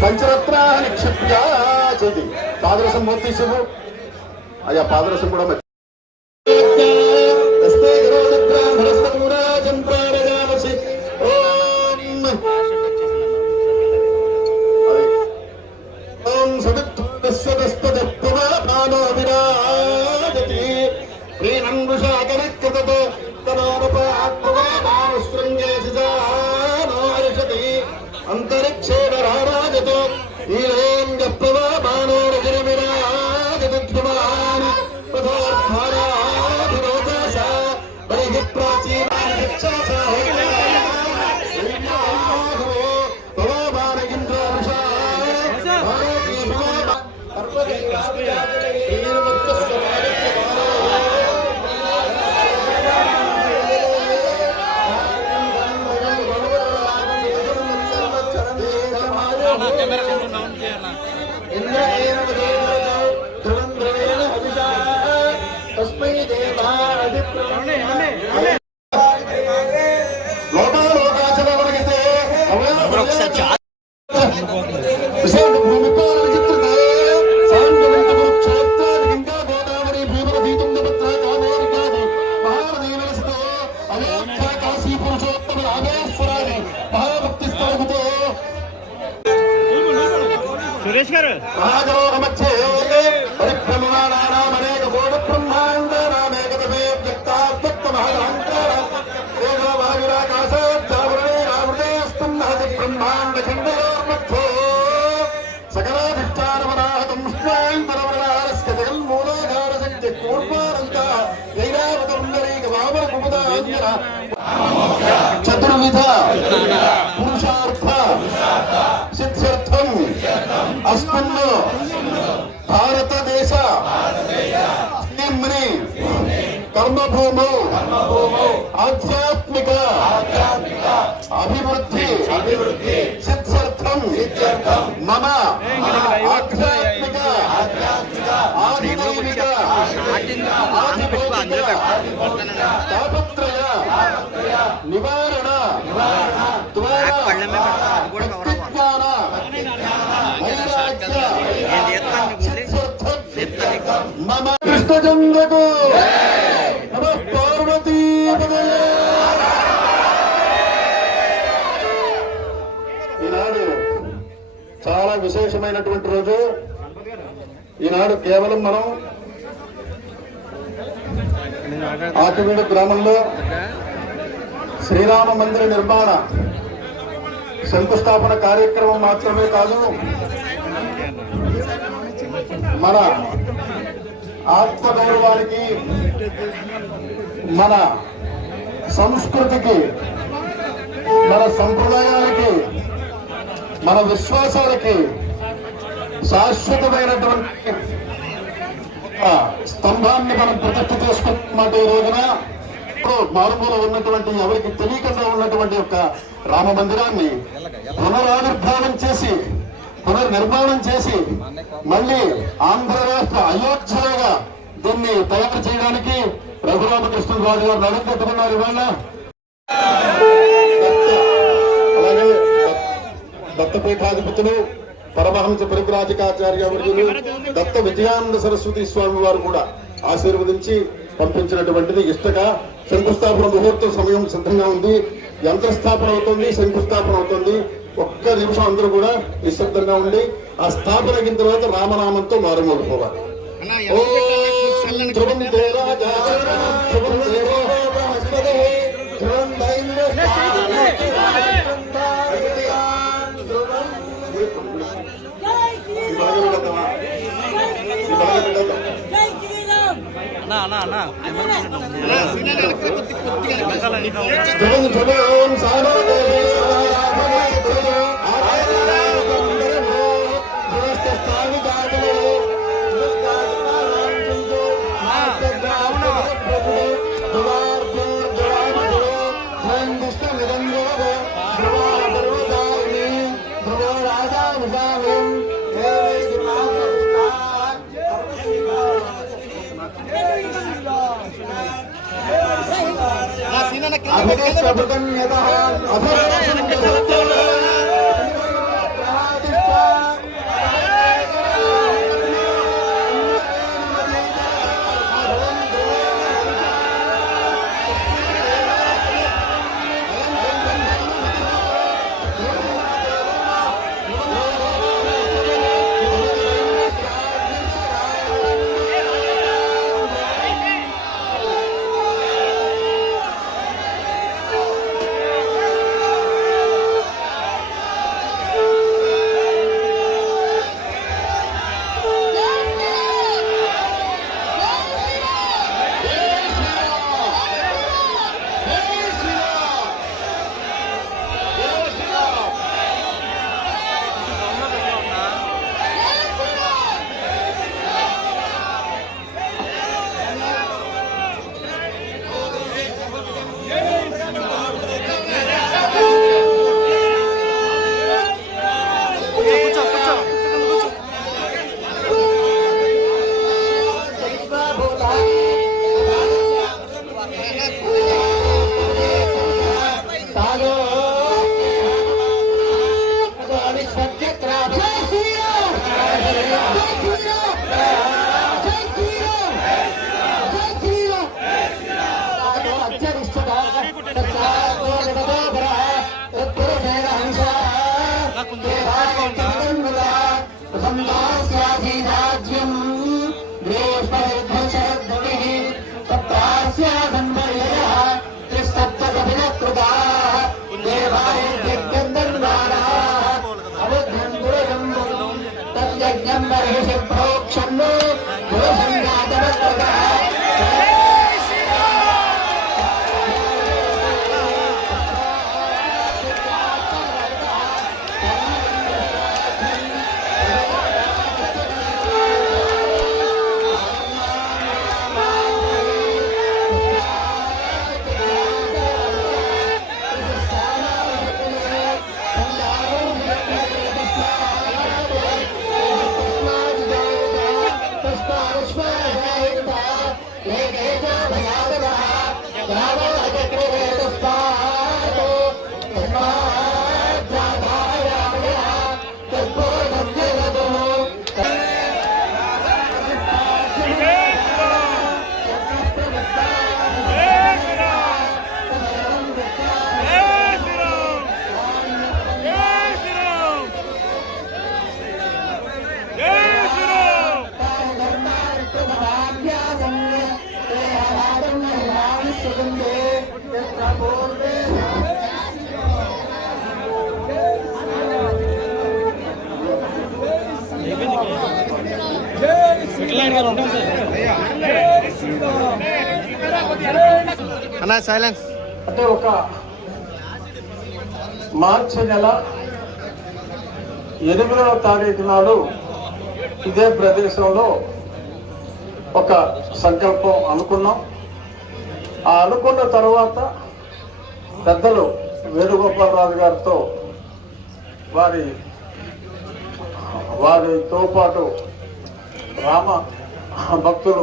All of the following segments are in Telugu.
పంచరత్న నిక్షిప్య చేతి పాదరసం మూర్తిశువు అయ్యా పాదరసం కూడా అంతరిక్షేణ రారాజతో ఈలేం గప్పవా మానోరగిరిమిరాజతుమాన పదార్థారాధిరోదాస పరిహి ప్రాచీన సురేష్ గారు చతుర్విధ పురుషార్థ సిద్ధ్యర్థం అస్మిన్ భారతదేశ కర్మభూమౌ ఆధ్యాత్మిక అభివృద్ధి సిద్ధ్యర్థం మమ ఆధ్యాత్మిక ఆధిదైవిక తాపత్రయ నివారణ ద్వారా ప్రతిజ్ఞాన మమ కృష్ణచంద్రకు నమ పార్వతీ ఈనాడు చాలా విశేషమైనటువంటి రోజు. ఈనాడు కేవలం మనం ఆకివీడు గ్రామంలో శ్రీరామ మందిర నిర్మాణ శంకుస్థాపన కార్యక్రమం మాత్రమే కాదు, మన ఆత్మగౌరవానికి, మన సంస్కృతికి, మన సంప్రదాయానికి, మన విశ్వాసాలకి శాశ్వతమైనటువంటి స్తంభాన్ని మనం ప్రతిష్ఠ చేసుకున్నమాట. ఈ రోజున మారుమూల ఉన్నటువంటి ఎవరికి తెలియకుండా ఉన్నటువంటి యొక్క రామ మందిరాన్ని పునరావిర్భావం చేసి, పునర్నిర్మాణం చేసి, మళ్ళీ ఆంధ్ర రాష్ట్ర అయోధ్యగా దీన్ని తయారు చేయడానికి రఘురామకృష్ణరాజు గారు నడుపెట్టుకున్నారు. ఇవాళ అలాగే దత్తపీఠాధిపతులు పరమహంస పరివ్రాజకాచార్య వర్యులు దత్త విజయానంద సరస్వతి స్వామి వారు కూడా ఆశీర్వదించి పంపించినటువంటిది. ఇష్టక శంకుస్థాపన ముహూర్త సమయం సిద్ధంగా ఉంది. యంత్రస్థాపన అవుతుంది, శంకుస్థాపన అవుతుంది. ఒక్క నిమిషం అందరూ కూడా నిశ్శబ్దంగా ఉండి ఆ స్థాపన అయిన తర్వాత రామనామంతో మారుమోగిపోవాలి. అన్నా సైలెన్స్. అంటే ఒక మార్చి నెల 8వ తారీఖు నాడు ఇదే ప్రదేశంలో ఒక సంకల్పం అనుకున్నాం. ఆ అనుకున్న తర్వాత పెద్దలు వేణుగోపాలరాజు గారితో వారితో పాటు రామ భక్తులు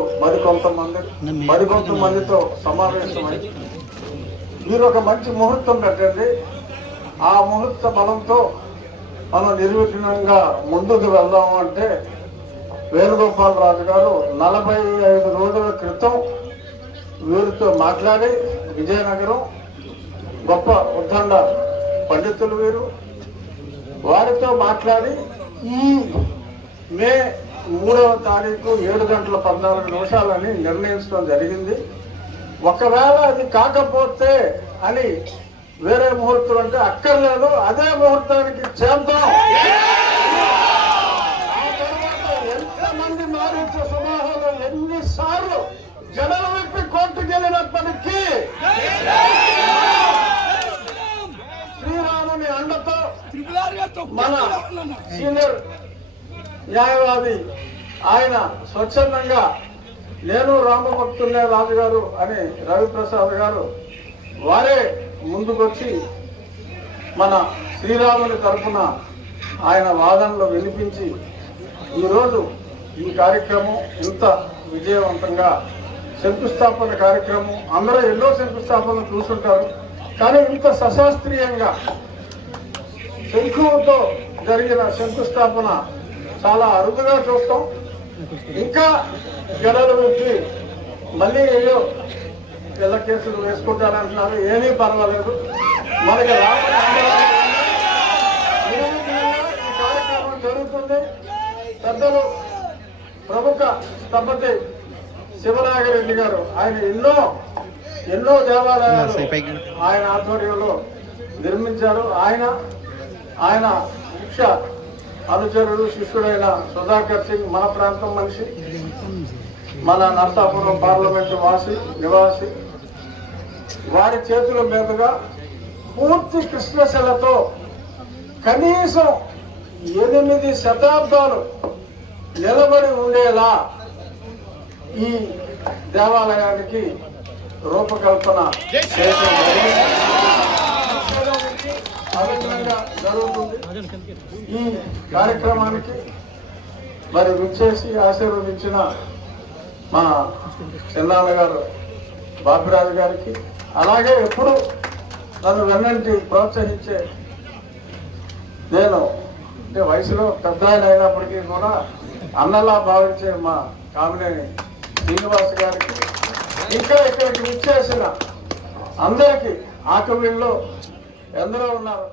మరికొంతమందితో సమావేశమై మీరు ఒక మంచి ముహూర్తం పెట్టండి, ఆ ముహూర్త బలంతో మనం నిర్విఘ్నంగా ముందుకు వెళ్దాము అంటే వేణుగోపాలరాజు గారు 45 రోజుల క్రితం వీరితో మాట్లాడి, విజయనగరం గొప్ప ఉద్దండ పండితులు వీరు, వారితో మాట్లాడి ఈ మే 3వ తారీఖు 7:14 నిర్ణయించడం జరిగింది. ఒకవేళ అది కాకపోతే అని వేరే ముహూర్తం అంటే అక్కర్లేదు, అదే ముహూర్తానికి చేద్దాం. ఆ తర్వాత ఎంతమంది మారీచ సమాహంలో ఎన్నిసార్లు జడలు విప్పి కోర్టుకు వెళ్ళినప్పటికీ శ్రీరాముని అండతో మన సీనియర్ న్యాయవాది ఆయన స్వచ్ఛందంగా నేను రామభక్తులే రాజుగారు అని రవిప్రసాద్ గారు వారే ముందుకొచ్చి మన శ్రీరాముని తరఫున ఆయన వాదనలు వినిపించి ఈరోజు ఈ కార్యక్రమం ఇంత విజయవంతంగా శంకుస్థాపన కార్యక్రమం అందరూ ఎన్నో శంకుస్థాపనలు చూస్తుంటారు, కానీ ఇంత సశాస్త్రీయంగా శంకుతో జరిగిన శంకుస్థాపన చాలా అరుదుగా చూస్తాం. ఇంకా గడలు వచ్చి మళ్ళీ ఏయో పిల్ల కేసులు వేసుకుంటారంటున్నారు, ఏమీ పర్వాలేదు. మనకి ఈ కార్యక్రమం జరుగుతుంది. పెద్దలు ప్రముఖ స్థపతి శివనాగిరెడ్డి గారు ఆయన ఎన్నో దేవాలయాలు ఆయన ఆధ్వర్యంలో నిర్మించారు. ఆయన ముఖ్య అనుచరుడు శిష్యుడైన సుధాకర్ సింగ్ మన ప్రాంతం మనిషి, మన నర్సాపురం పార్లమెంటు నివాసి. వారి చేతుల మీదుగా పూర్తి కృష్ణశిలతో కనీసం 8 శతాబ్దాలు నిలబడి ఉండేలా ఈ దేవాలయానికి రూపకల్పన చేయడం జరుగుతుంది. ఈ కార్యక్రమానికి మరి విచ్చేసి ఆశీర్వదించిన మా చిన్నాన్న గారు బాపిరాజు గారికి, అలాగే ఎప్పుడు నన్ను వెన్నంటి ప్రోత్సహించే, నేను అంటే వయసులో పెద్ద ఆయన అయినప్పటికీ కూడా అన్నలా భావించే మా కామినేని శ్రీనివాస్ గారికి, ఇంకా ఇక్కడికి విచ్చేసిన అందరికీ ఆకవీళ్ళు ఎందరో ఉన్నారు.